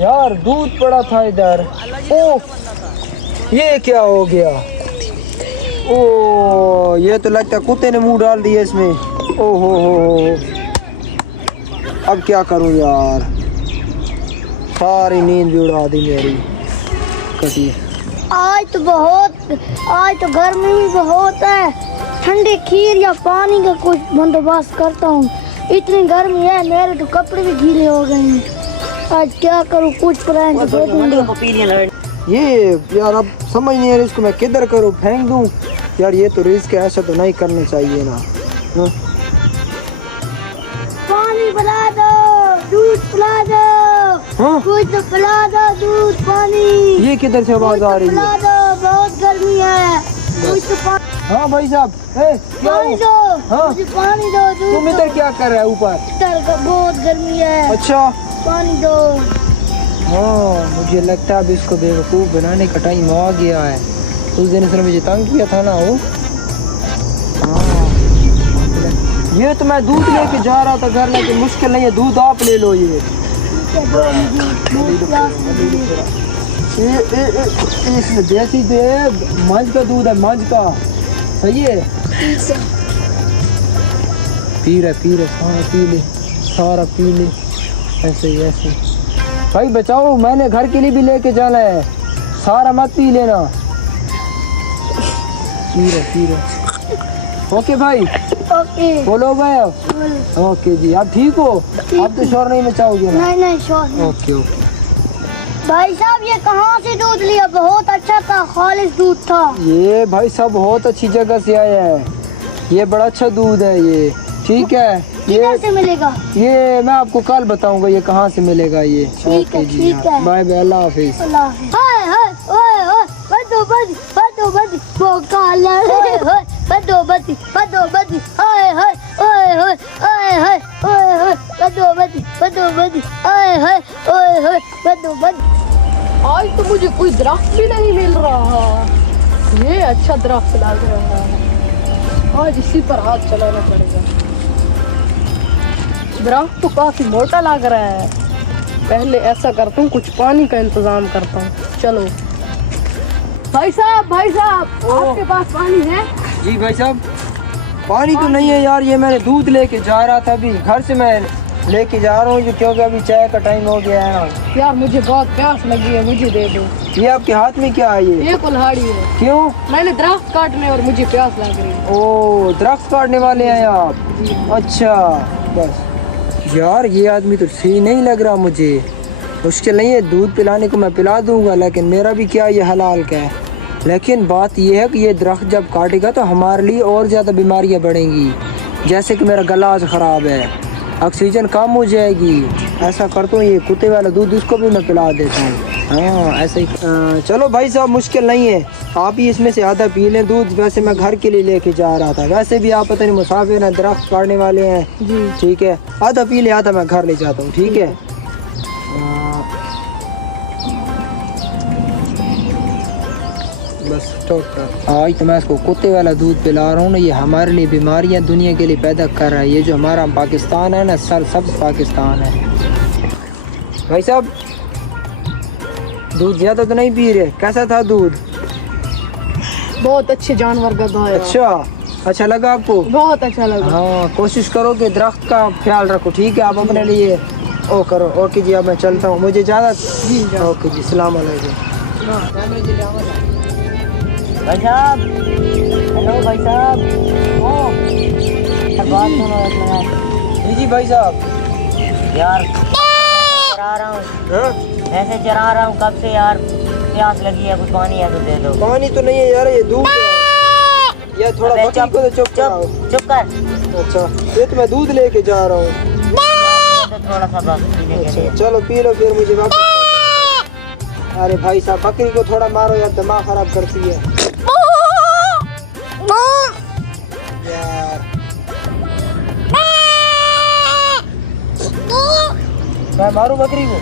यार दूध पड़ा था इधर। ओ ये क्या हो गया? ओ ये तो लगता है कुत्ते ने मुंह डाल दिया इसमें। ओ हो अब क्या करूं यार, सारी नींद भी उड़ा दी मेरी। कटी आज तो गर्मी भी बहुत है। ठंडे खीर या पानी का कुछ बंदोबस्त करता हूँ। इतनी गर्मी है, मेरे तो कपड़े भी गीले हो गए हैं। आज क्या करूँ, कुछ प्लान तो दे दूंगा। ये यार अब समझ नहीं आ रही, इसको मैं किधर करूँ, फेंक दूँ? यार ये तो रिस्क है, ऐसा तो नहीं करना चाहिए ना। पानी पिला दो, दूध पिला दो। हाँ? कुछ तो पिला दो, दूध पानी। ये किधर से आवाज आ रही है? पिला दो, बहुत गर्मी है। कुछ तो हाँ भाई साहब, पानी दो। हाँ? मुझे पानी दो, दूध तुम इधर क्या कर रहे हो ऊपर? दो। बहुत गर्मी है। अच्छा पानी दो। हाँ, मुझे लगता है अब इसको बेवकूफ़ बनाने का टाइम आ गया है। उस दिन इसने मुझे तंग किया था ना वो। हाँ ये तो मैं दूध लेके जा रहा था घर, लेकिन मुश्किल नहीं है, दूध आप ले लो। ये इसमें देसी मंझ का दूध है, मंझ का। सही है, पी रहे सारा पी ले, सारा पी ले। ऐसे ही ऐसे भाई बचाओ, मैंने घर के लिए भी लेके जाना है, सारा मत पी लेना। पी रहे ओके भाई, ओके बोलो गए अब। ओके जी, आप ठीक हो? आप तो शोर नहीं मचाओगे ना? नहीं शोर नहीं। ओके भाई साहब ये कहाँ से दूध लिया? बहुत अच्छा था, खालिस दूध था। ये भाई साहब बहुत अच्छी जगह से आया है, ये बड़ा अच्छा दूध है ये। ठीक है, ये से मिलेगा? ये मैं आपको कल बताऊंगा ये कहाँ से मिलेगा ये। ओके जी, बाय बाय, अल्लाह हाफिज। आज तो मुझे कोई दरख्त भी नहीं मिल रहा। ये अच्छा दरख्त लग रहा है, आज इसी पर हाथ चलाना पड़ेगा। दरख्त तो काफी मोटा लग रहा है। पहले ऐसा करता हूँ, कुछ पानी का इंतजाम करता हूँ। चलो भाई साहब आपके पास पानी है? जी भाई साहब, पानी तो नहीं है यार, ये मैंने दूध लेके जा रहा था, अभी घर से मैं लेके जा रहा हूँ क्योंकि अभी चाय का टाइम हो गया है। यार मुझे बहुत प्यास लगी है, मुझे दे दो। ये आपके हाथ में क्या है? ये कुल्हाड़ी है। क्यों? मैंने दरख्त काटने और मुझे प्यास लग रही है। ओ दरख्त काटने वाले हैं आप? अच्छा बस यार, ये आदमी तो सही नहीं लग रहा मुझे। मुश्किल नहीं है, दूध पिलाने को मैं पिला दूंगा, लेकिन मेरा भी क्या ये हलाल का है। लेकिन बात ये है कि ये दरख्त जब काटेगा तो हमारे लिए और ज़्यादा बीमारियां बढ़ेंगी, जैसे कि मेरा गला आज ख़राब है, ऑक्सीजन कम हो जाएगी। ऐसा करता हूँ, ये कुत्ते वाला दूध इसको भी मैं पिला देता हूँ। हाँ ऐसा ही। चलो भाई साहब, मुश्किल नहीं है, आप ही इसमें से आधा पी लें दूध। वैसे मैं घर के लिए लेके जा रहा था, वैसे भी आप पता नहीं मुसाफिर हैं, दरख्त काटने वाले हैं जी। ठीक है, आधा पी ले, आधा मैं घर ले जाता हूँ। ठीक है, बस आज तो मैं इसको कुत्ते वाला दूध पिला रहा हूँ ना। ये हमारे लिए बीमारियाँ दुनिया के लिए पैदा कर रहा है। ये जो हमारा पाकिस्तान है ना, सब पाकिस्तान है। भाई साहब दूध ज़्यादा तो नहीं पी रहे? कैसा था दूध? बहुत अच्छे जानवर का दूध है। अच्छा लगा आपको? बहुत अच्छा लगा। हाँ, कोशिश करो कि दरख्त का ख्याल रखो। ठीक है, आप अपने लिए ओ करो। ओके जी, अब मैं चलता हूँ, मुझे ज़्यादा जी। ओके जी, सलाम अलैकुम। भाई साहब, हेलो भाई साहब। बात सुनो जी भाई साहब। यार चरा रहा हूँ, ऐसे चरा रहा हूँ कब से यार, प्यास लगी है, कुछ पानी है तो दे दो। पानी तो नहीं है यार, ये दूध है। यार थोड़ा बकरी को तो चुप कर। अच्छा, ये तो मैं दूध लेके जा रहा हूँ। तो थोड़ा सा बस पीने के लिए। चलो पी लो, फिर मुझे वापस। अरे भाई साहब, बकरी को थोड़ा मारो यार, दिमाग खराब करती है यार। मैं मारूं बकरी को?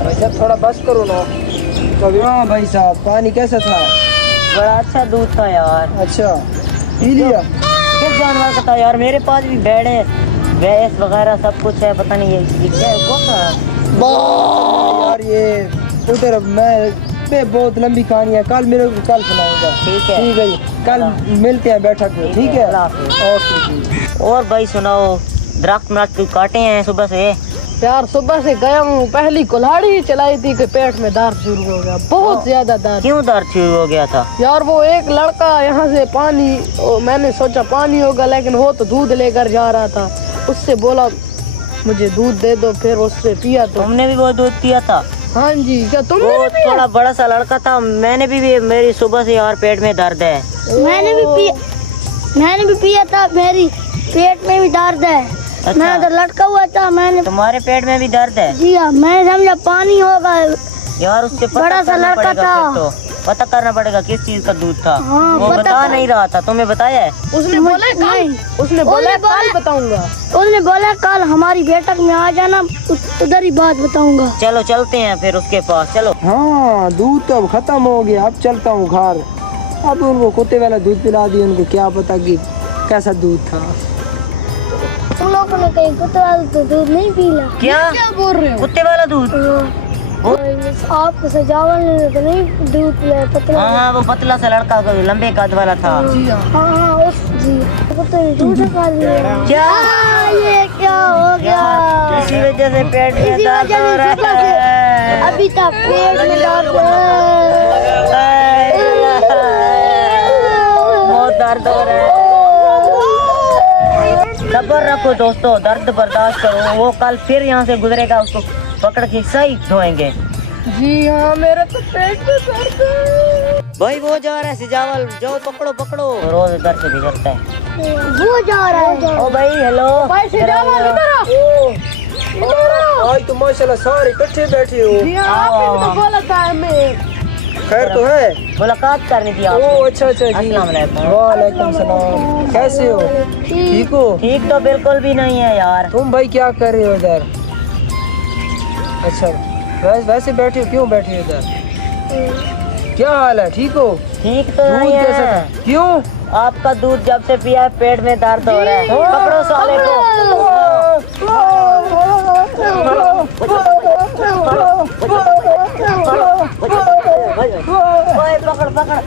भाई साहब थोड़ा बस करो ना। हाँ भाई साहब, पानी कैसा था? बड़ा अच्छा दूध था यार। अच्छा, पी लिया? किस जानवर का था यार? मेरे पास भी भेड़े भैंस वगैरह सब कुछ है, पता नहीं ये क्या है, कौन सा है? यार ये उधर मैं बहुत लंबी कहानी है, कल मेरे को कल सुनाऊंगा। ठीक है। ठीक है जी, कल मिलते हैं बैठक में। ठीक है, अल्लाह हाफिज़। ओके जी। और भाई सुनाओ, दरख्त मरख्त काटे हैं सुबह से? यार सुबह से गया हूँ, पहली कुल्हाड़ी ही चलाई थी कि पेट में दर्द शुरू हो गया, बहुत ज्यादा दर्द। क्यों दर्द शुरू हो गया था? यार वो एक लड़का यहाँ से पानी, मैंने सोचा पानी होगा, लेकिन वो तो दूध लेकर जा रहा था। उससे बोला मुझे दूध दे दो, फिर उससे पिया। तो तुमने भी वो दूध पिया था? हाँ जी। क्या तुमने वो भी पिया? थोड़ा बड़ा सा लड़का था, मैंने भी मेरी सुबह से यार पेट में दर्द है। मैंने भी पिया था, मेरी पेट में भी दर्द है। अच्छा। मैं तो लटका हुआ था, मैंने। तुम्हारे पेट में भी दर्द है? जी हाँ, मैंने समझा पानी होगा। यार उससे पता बड़ा सा करना लड़का पड़ेगा था। फिर तो। पता करना पड़ेगा किस चीज का दूध था। हाँ, वो पता बता कर- नहीं रहा था, तुम्हें बताया है? उसने बोला कल, उसने बोला कल बताऊंगा। उसने बोला कल हमारी बैठक में आ जाना, उधर ही बात बताऊंगा। चलो चलते हैं फिर उसके पास, चलो। हाँ, दूध तो अब खत्म हो गया, अब चलता हूँ घर। अब उनको कुत्ते वाला दूध पिला दिया, उनको क्या पता कि कैसा दूध था। तुम लोगों ने कहीं कुत्ते वाला तो दूध नहीं पीला? क्या क्या बोल रहे हो? कुत्ते वाला दूध? आपको सजावल ने तो नहीं दूध पिलाया, पतला? हाँ वो पतला सा लड़का लंबे कद वाला था। जी हाँ। हाँ उस जी कुत्ते ने दूध खा लिया। क्या? ये क्या हो गया? इसी वजह से पेट में इसी दर्द वजह हो से रहा सुबह से है। अभी तक पेट में दर्द है। बहुत दर्द हो रहा है। सब्र रखो दोस्तों, दर्द बर्दाश्त करो। वो कल फिर यहाँ से गुजरेगा, उसको पकड़ के सही धोएंगे। जी हाँ, मेरा तो पेट में दर्द है। भाई वो जा रहा है सिजावल, जाओ पकड़ो पकड़ो। रोज इधर से गुजरता है। वो जा रहा है। ओ भाई हेलो। भाई सिजावल इधर आओ। आज तो माशाल्लाह सारे इकट्ठे बैठे हो। जी हाँ, आपने तो बोला था हमें। खैर तो है? मुलाकात करनी थी ओ आपको। अच्छा अच्छा जी। अस्सलाम वालेकुम। वालेकुम सलाम, कैसे हो? ठीक हो? ठीक तो बिल्कुल भी नहीं है यार। तुम भाई क्या कर रहे हो इधर? अच्छा, वैसे बैठे हो, क्यों बैठे हो इधर? क्या हाल है, ठीक हो? ठीक तो दूध नहीं कैसा है। था? क्यों? आपका दूध जब से पिया है पेट में दर्द हो रहा है। पकड़ो साले को। ओए, पकड़ पकड़ पकड़